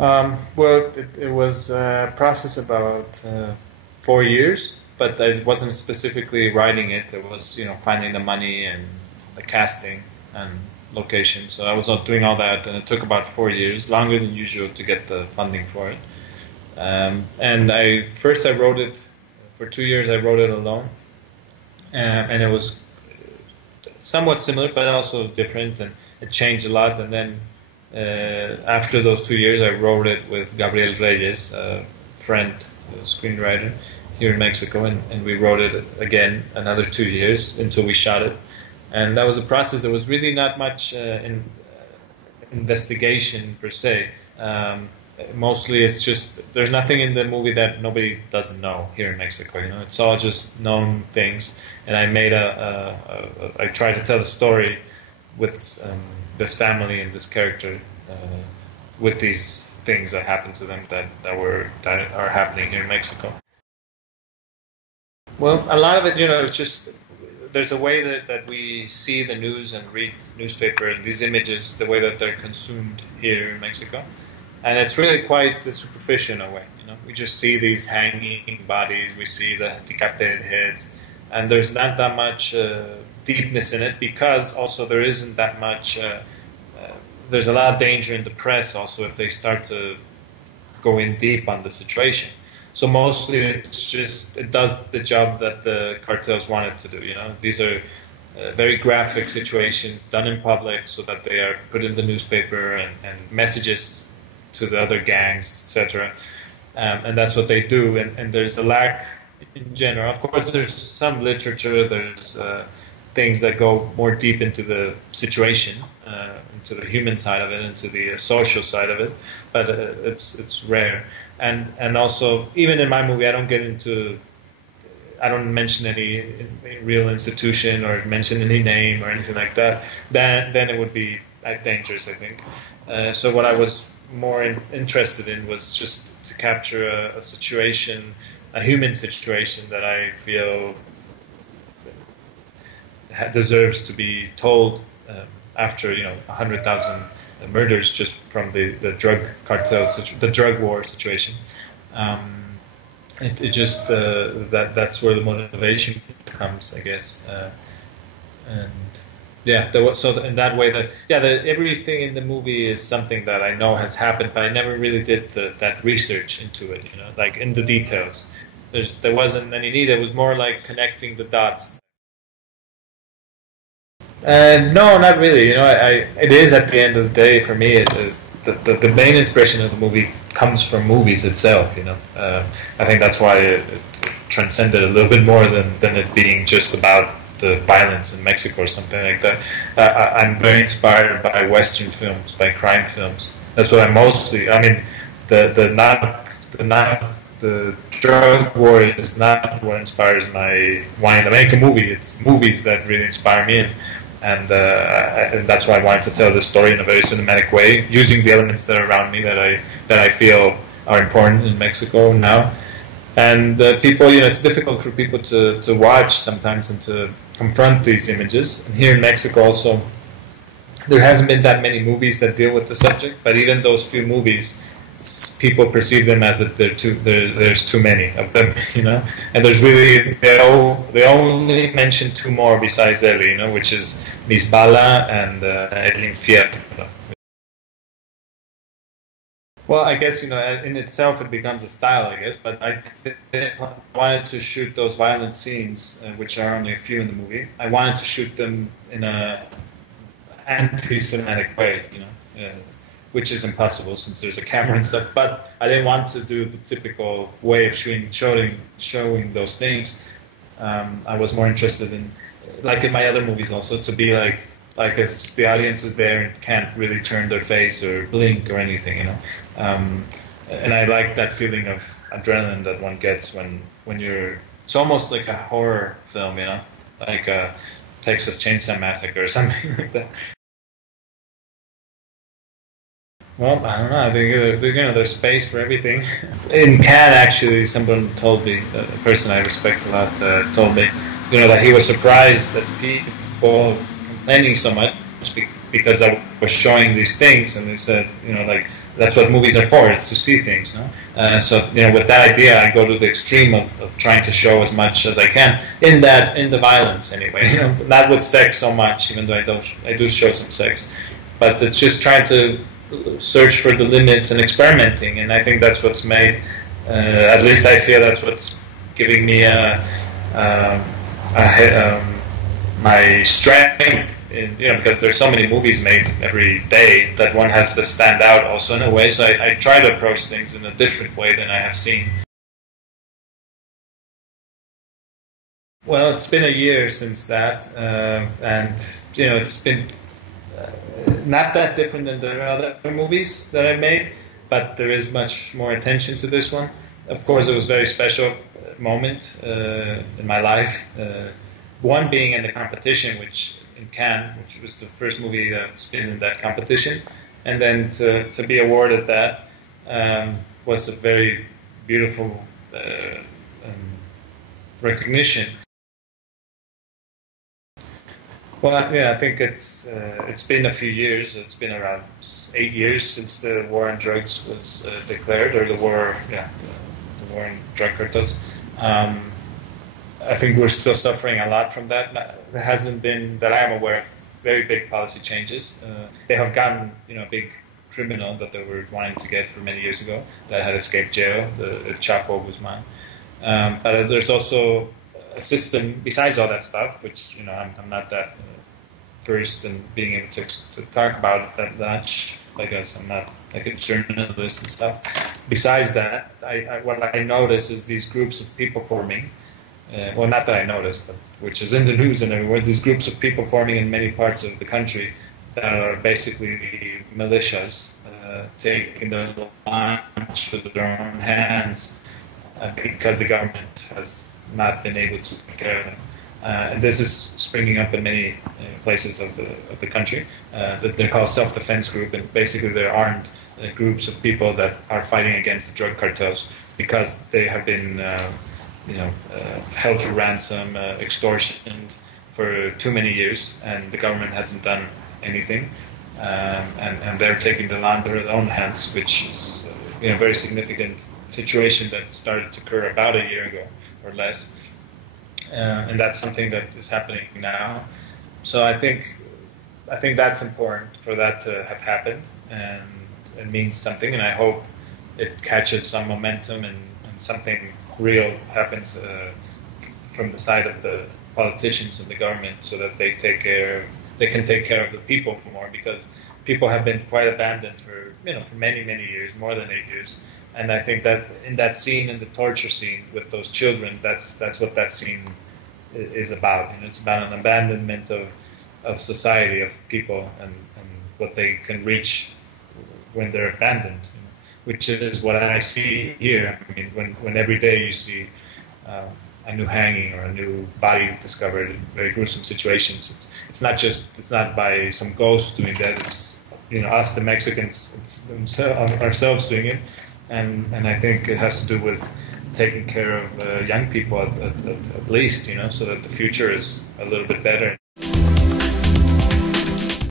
It was a process about 4 years, but I wasn't specifically writing it. It was, finding the money and the casting and location. So I was not doing all that, and it took about 4 years, longer than usual, to get the funding for it. And I wrote it for 2 years. I wrote it alone, and it was somewhat similar, but also different, and it changed a lot. And then after those 2 years, I wrote it with Gabriel Reyes, a friend, a screenwriter here in Mexico, and we wrote it again another 2 years until we shot it. And that was a process. There was really not much investigation per se. Mostly, it's just there's nothing in the movie that nobody doesn't know here in Mexico. It's all just known things. And I made I tried to tell the story with this family and this character, with these things that happened to them that are happening here in Mexico. Well, a lot of it, it's just there's a way that we see the news and read newspaper and these images, the way that they're consumed here in Mexico, and it's really quite superficial in a way. We just see these hanging bodies, we see the decapitated heads, and there's not that much deepness in it, because also there isn't that much. There's a lot of danger in the press also if they start to go in deep on the situation. So mostly it does the job that the cartels want it to do. These are very graphic situations done in public so that they are put in the newspaper and messages to the other gangs, etc. And that's what they do. And there's a lack in general. Of course, there's some literature, there's things that go more deep into the situation, into the human side of it, into the social side of it, but it's rare. And also, even in my movie, I don't mention any real institution or mention any name or anything like that. Then it would be dangerous, I think. So what I was more interested in was just to capture a situation, a human situation that I feel deserves to be told after 100,000 murders just from the drug cartel, the drug war situation. It just that's where the motivation comes, I guess. And yeah, so in that way everything in the movie is something that I know has happened, but I never really did that research into it. Like in the details. There wasn't any need. It was more like connecting the dots. No, not really. It is at the end of the day for me. The main inspiration of the movie comes from movies itself. I think that's why it transcended a little bit more than it being just about the violence in Mexico or something like that. I'm very inspired by Western films, by crime films. That's what I mostly. I mean, the drug war is not what inspires my wanting to make a movie. It's movies that really inspire me. And that's why I wanted to tell this story in a very cinematic way, using the elements that are around me that I feel are important in Mexico now. And people, it's difficult for people to watch sometimes and to confront these images. And here in Mexico also, there hasn't been that many movies that deal with the subject, but even those few movies, people perceive them as if there's too many of them, And there's really they only mention two more besides Heli, which is Misbala and El Infierno. Well, I guess in itself it becomes a style, I guess. But I wanted to shoot those violent scenes, which are only a few in the movie. I wanted to shoot them in a anti-cinematic way, which is impossible since there's a camera and stuff. But I didn't want to do the typical way of showing those things. I was more interested in, like in my other movies also, to be like as the audience is there and can't really turn their face or blink or anything, And I like that feeling of adrenaline that one gets when you're. It's almost like a horror film, like a Texas Chainsaw Massacre or something like that. Well, I don't know. I think there's space for everything. In Cannes, actually, someone told me, a person I respect a lot, told me, that he was surprised that people complaining so much because I was showing these things, and they said, that's what movies are for. It's to see things. No? So with that idea, I go to the extreme of trying to show as much as I can in the violence anyway. Not with sex so much, even though I do show some sex, but it's just trying to search for the limits and experimenting. And I think that's what's made. At least I feel that's what's giving me my strength. Because there's so many movies made every day that one has to stand out also in a way. So I try to approach things in a different way than I have seen. Well, it's been a year since that, and it's been not that different than the other movies that I've made, but there is much more attention to this one. Of course, it was a very special moment in my life. One being in the competition, in Cannes, which was the first movie that's been in that competition, and then to be awarded that was a very beautiful recognition. Well, yeah, I think it's been a few years. It's been around 8 years since the war on drugs was declared, or the war on drug cartels. I think we're still suffering a lot from that. There hasn't been, that I am aware of, very big policy changes. They have gotten, a big criminal that they were wanting to get for many years ago that had escaped jail, the Chapo Guzman. But there's also a system besides all that stuff, which I'm not that versed in being able to talk about it that much. I guess I'm not like a journalist and stuff. Besides that, what I notice is these groups of people forming. Well, not that I noticed, but which is in the news and everywhere, these groups of people forming in many parts of the country that are basically militias, taking their launch with their own hands because the government has not been able to take care of them. And this is springing up in many places of the country. They're called self-defense group, and basically they're armed groups of people that are fighting against the drug cartels because they have been held to ransom, extortioned for too many years, and the government hasn't done anything. And they're taking the law into their own hands, which is a very significant situation that started to occur about a year ago or less. And that's something that is happening now. So I think that's important for that to have happened, and it means something. And I hope it catches some momentum and something real happens from the side of the politicians and the government, so that they can take care of the people more, because people have been quite abandoned for many years, more than 8 years. And I think that in that scene, in the torture scene with those children, that's what that scene is about. It's about an abandonment of society, of people, and what they can reach when they're abandoned. Which is what I see here. I mean, when every day you see a new hanging or a new body discovered in very gruesome situations, it's not by some ghost doing that. It's us, the Mexicans, it's ourselves doing it, and I think it has to do with taking care of young people at least, so that the future is a little bit better.